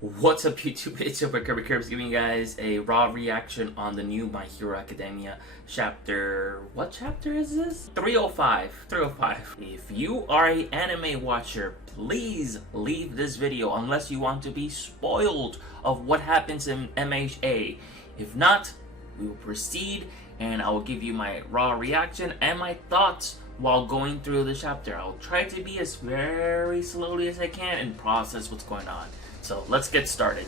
What's up, YouTube? It's your boy Kirby Curbs giving you guys a raw reaction on the new My Hero Academia chapter. What chapter is this? 305. 305. If you are an anime watcher, please leave this video unless you want to be spoiled of what happens in MHA. If not, we will proceed and I will give you my raw reaction and my thoughts while going through the chapter. I'll try to be as very slowly as I can and process what's going on. So let's get started.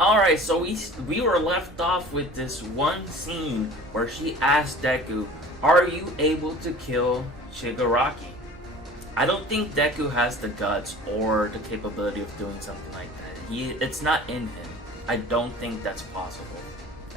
Alright, so we were left off with this one scene where she asked Deku, are you able to kill Shigaraki? I don't think Deku has the guts or the capability of doing something like that. It's not in him. I don't think that's possible.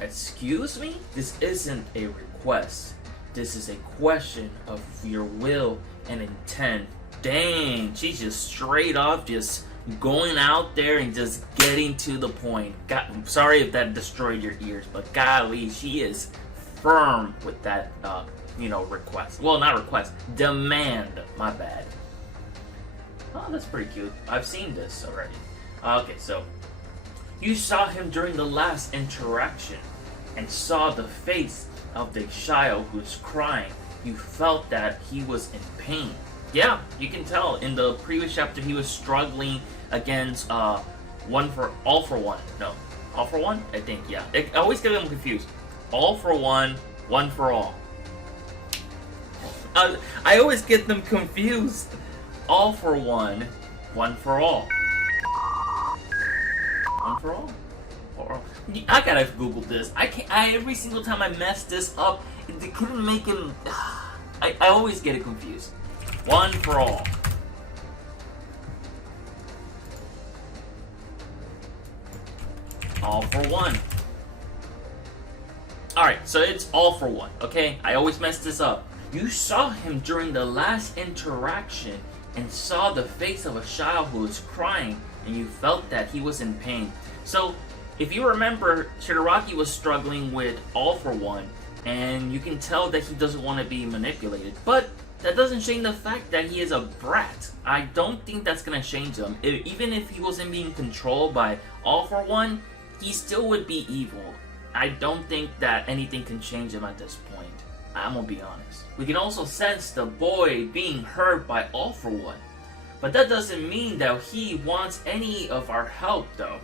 Excuse me? This isn't a request. This is a question of your will and intent. Dang, she's just straight up just going out there and just getting to the point. I'm sorry if that destroyed your ears, but golly, she is firm with that, request. Well, not request, demand, my bad. Oh, that's pretty cute. I've seen this already. Okay, so you saw him during the last interaction and saw the face of the child who's crying. You felt that he was in pain. Yeah, you can tell. In the previous chapter, he was struggling against all for one. No, all for one? I think, yeah. I always get them confused. All for one, one for all. I always get them confused. All for one, one for all. One for all? I gotta Google this. I can't. Every single time I mess this up, they couldn't make him. I always get it confused. One for all. All for one. Alright, so it's all for one, okay? I always mess this up. You saw him during the last interaction and saw the face of a child who was crying, and you felt that he was in pain. So, if you remember, Shigaraki was struggling with all for one, and you can tell that he doesn't want to be manipulated. But that doesn't change the fact that he is a brat. I don't think that's going to change him. Even if he wasn't being controlled by all for one, he still would be evil. I don't think that anything can change him at this point. I'm gonna be honest. We can also sense the boy being hurt by all for one. But that doesn't mean that he wants any of our help though.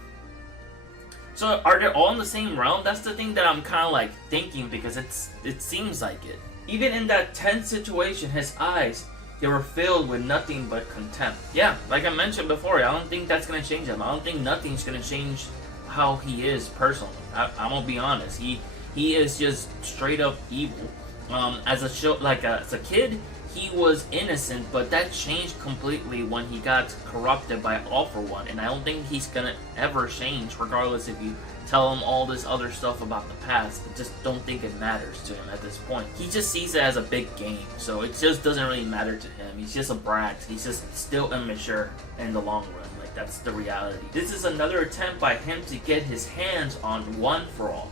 So are they all in the same realm? That's the thing that I'm kind of like thinking, because it seems like it. Even in that tense situation, his eyes, they were filled with nothing but contempt. Yeah, like I mentioned before, I don't think that's gonna change him. I don't think nothing's gonna change how he is personally. I'm gonna be honest. He is just straight up evil. As a kid, he was innocent, but that changed completely when he got corrupted by all for one, and I don't think he's gonna ever change, regardless if you tell him all this other stuff about the past. I just don't think it matters to him at this point. He just sees it as a big game, so it just doesn't really matter to him. He's just a brat. He's just still immature in the long run. Like, that's the reality. This is another attempt by him to get his hands on one for all.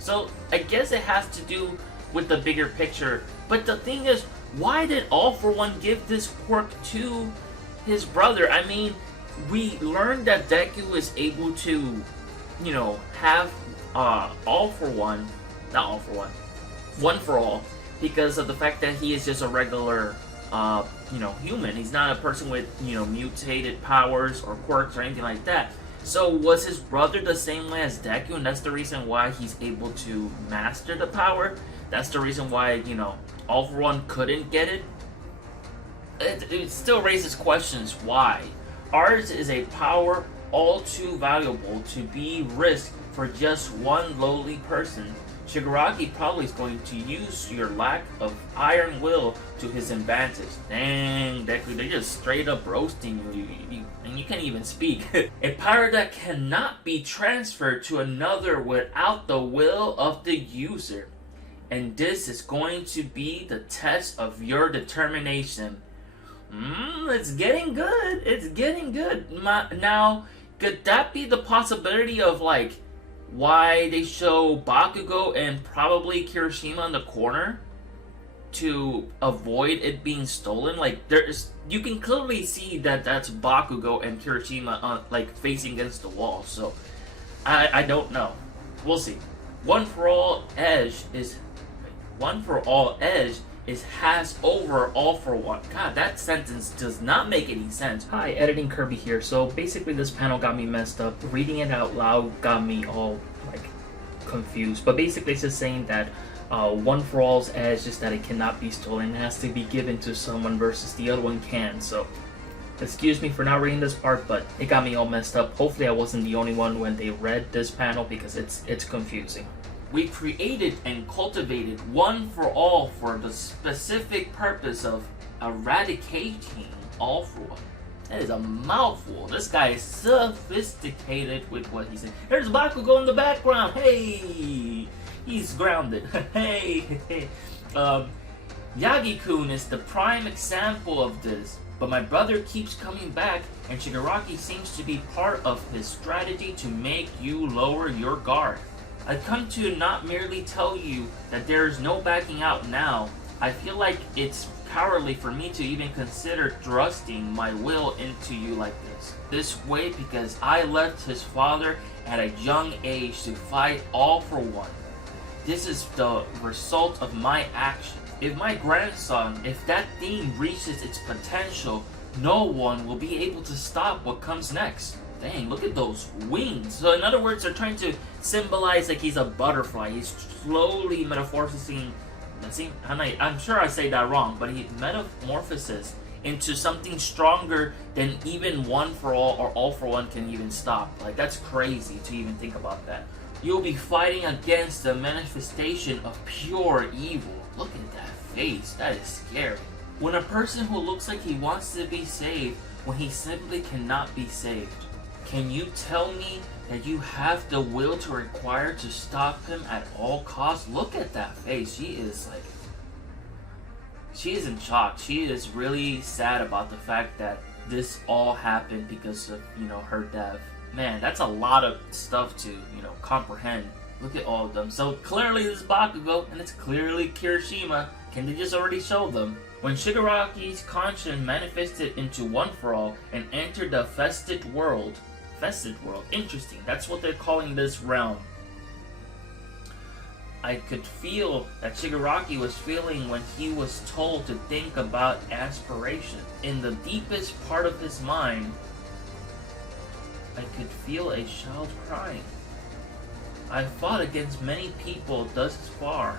So I guess it has to do with the bigger picture, but the thing is, why did all for one give this quirk to his brother? I mean, we learned that Deku is able to, have all for one, not all for one, one for all, because of the fact that he is just a regular, human. He's not a person with, mutated powers or quirks or anything like that. So was his brother the same way as Deku, and that's the reason why he's able to master the power? That's the reason why, all for one couldn't get it? It still raises questions. Why? Ours is a power all too valuable to be risked for just one lowly person. Shigaraki probably is going to use your lack of iron will to his advantage. Dang, Deku, they're just straight up roasting you, and you can't even speak. A power that cannot be transferred to another without the will of the user. And this is going to be the test of your determination. It's getting good. It's getting good. Now, could that be the possibility of, like, why they show Bakugo and probably Kirishima in the corner to avoid it being stolen. Like, you can clearly see that that's Bakugo and Kirishima like facing against the wall. So I don't know. We'll see. One for all edge is has over all for one. God, that sentence does not make any sense. Hi, Editing Kirby here. So basically this panel got me messed up. Reading it out loud got me all like confused. But basically it's just saying that one for all's edge is that it cannot be stolen. It has to be given to someone versus the other one can. So excuse me for not reading this part, but it got me all messed up. Hopefully I wasn't the only one when they read this panel, because it's confusing. We created and cultivated one for all for the specific purpose of eradicating all for one. That is a mouthful. This guy is sophisticated with what he said. There's Bakugo in the background. Hey, he's grounded. Hey. Yagi-kun is the prime example of this. But my brother keeps coming back, and Shigaraki seems to be part of his strategy to make you lower your guard. I've come to not merely tell you that there is no backing out now. I feel like it's cowardly for me to even consider thrusting my will into you like this way, because I left his father at a young age to fight all for one. This is the result of my actions. If my grandson, if that thing reaches its potential, no one will be able to stop what comes next. Dang, look at those wings. So in other words, they're trying to symbolize like he's a butterfly. He's slowly metamorphosing. I'm sure I say that wrong, but he metamorphoses into something stronger than even one for all or all for one can even stop. Like, that's crazy to even think about that. You'll be fighting against the manifestation of pure evil. Look at that face. That is scary. When a person who looks like he wants to be saved, when he simply cannot be saved. Can you tell me that you have the will to require to stop him at all costs? Look at that face. She is in shock. She is really sad about the fact that this all happened because of, her death. Man, that's a lot of stuff to, comprehend. Look at all of them. So clearly this is Bakugo, and it's clearly Kirishima. Can they just already show them? When Shigaraki's conscience manifested into one for all and entered the fested world, interesting, that's what they're calling this realm. I could feel that Shigaraki was feeling when he was told to think about aspiration. In the deepest part of his mind, I could feel a child crying. I fought against many people thus far.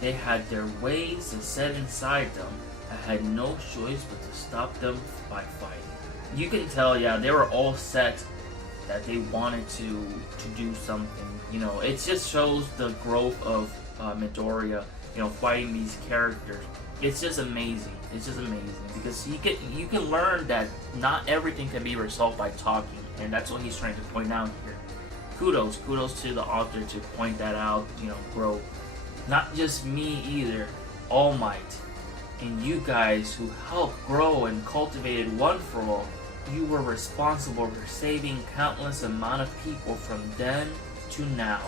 They had their ways set inside them. I had no choice but to stop them by fighting. You can tell, yeah, they were all set that they wanted to do something. It just shows the growth of Midoriya, fighting these characters. It's just amazing. It's just amazing because you can learn that not everything can be resolved by talking, and that's what he's trying to point out here. Kudos to the author to point that out. Grow. Not just me either. All Might, and you guys who helped grow and cultivated One for All. You were responsible for saving countless amount of people from then to now.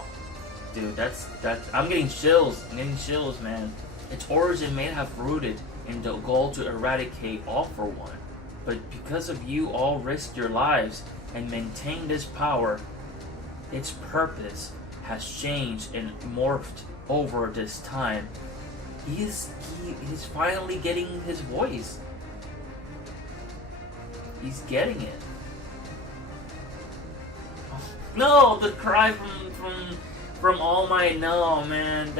Dude, that's I'm getting chills. Man. Its origin may have rooted in the goal to eradicate All for One, but because of you all risked your lives and maintained this power, its purpose has changed and morphed over this time. He's finally getting his voice. He's getting it. Oh, no, the cry from All Might. No, man,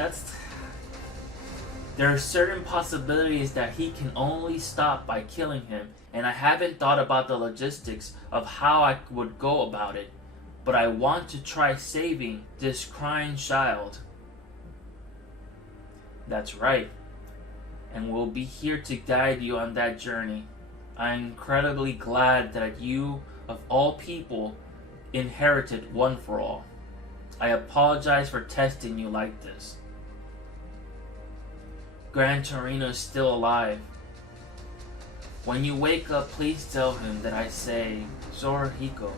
there are certain possibilities that he can only stop by killing him, and I haven't thought about the logistics of how I would go about it, but I want to try saving this crying child. That's right, and we'll be here to guide you on that journey. I'm incredibly glad that you, of all people, inherited One for All. I apologize for testing you like this. Gran Torino is still alive. When you wake up, please tell him that I say, Zorahiko,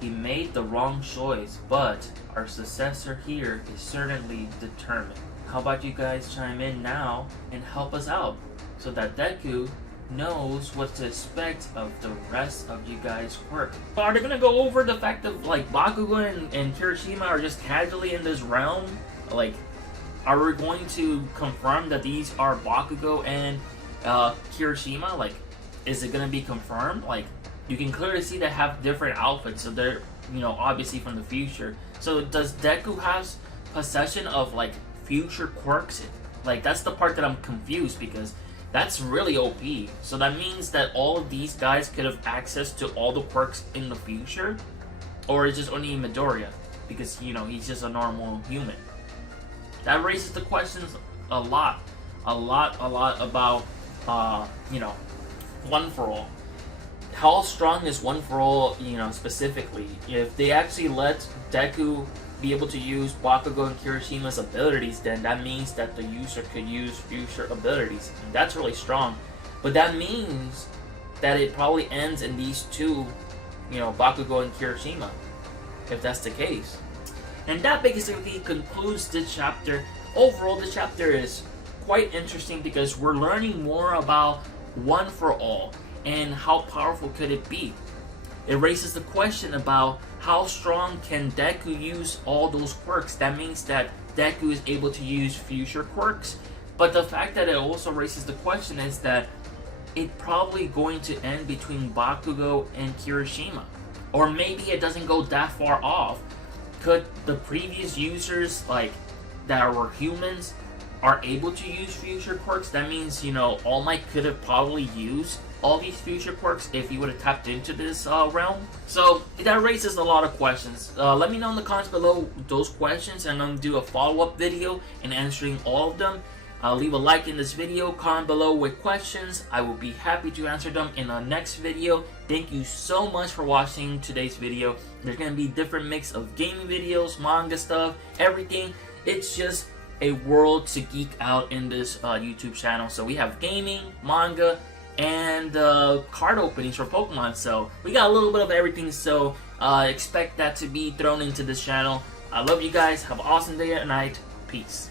he made the wrong choice, but our successor here is certainly determined. How about you guys chime in now and help us out so that Deku knows what to expect of the rest of you guys' work. Are they gonna go over the fact of like Bakugo and Kirishima are just casually in this realm? Like, are we going to confirm that these are Bakugo and Kirishima? Like, is it gonna be confirmed? Like, you can clearly see they have different outfits, so they're, you know, obviously from the future. So does Deku have possession of like future quirks? Like, that's the part that I'm confused, because that's really OP. So that means that all of these guys could have access to all the quirks in the future? Or is just only Midoriya? Because, you know, he's just a normal human. That raises the questions a lot about, you know, One For All. How strong is One For All, you know, specifically? If they actually let Deku be able to use Bakugo and Kirishima's abilities, then that means that the user could use future abilities. And that's really strong. But that means that it probably ends in these two, you know, Bakugo and Kirishima, if that's the case. And that basically concludes this chapter. Overall, this chapter is quite interesting because we're learning more about One For All and how powerful could it be. It raises the question about how strong can Deku use all those quirks. That means that Deku is able to use future quirks. But the fact that it also raises the question is that it's probably going to end between Bakugo and Kirishima. Or maybe it doesn't go that far off. Could the previous users, like, that were humans, are able to use future quirks? That means, you know, All Might could have probably used all these future quirks if he would have tapped into this realm. So that raises a lot of questions. Let me know in the comments below those questions, and I'm going to do a follow-up video in answering all of them. Leave a like in this video, comment below with questions. I will be happy to answer them in the next video. Thank you so much for watching today's video. There's going to be different mix of gaming videos, manga stuff, everything. It's just a world to geek out in this YouTube channel. So we have gaming, manga, and card openings for Pokemon. So we got a little bit of everything. So expect that to be thrown into this channel. I love you guys. Have an awesome day and night. Peace.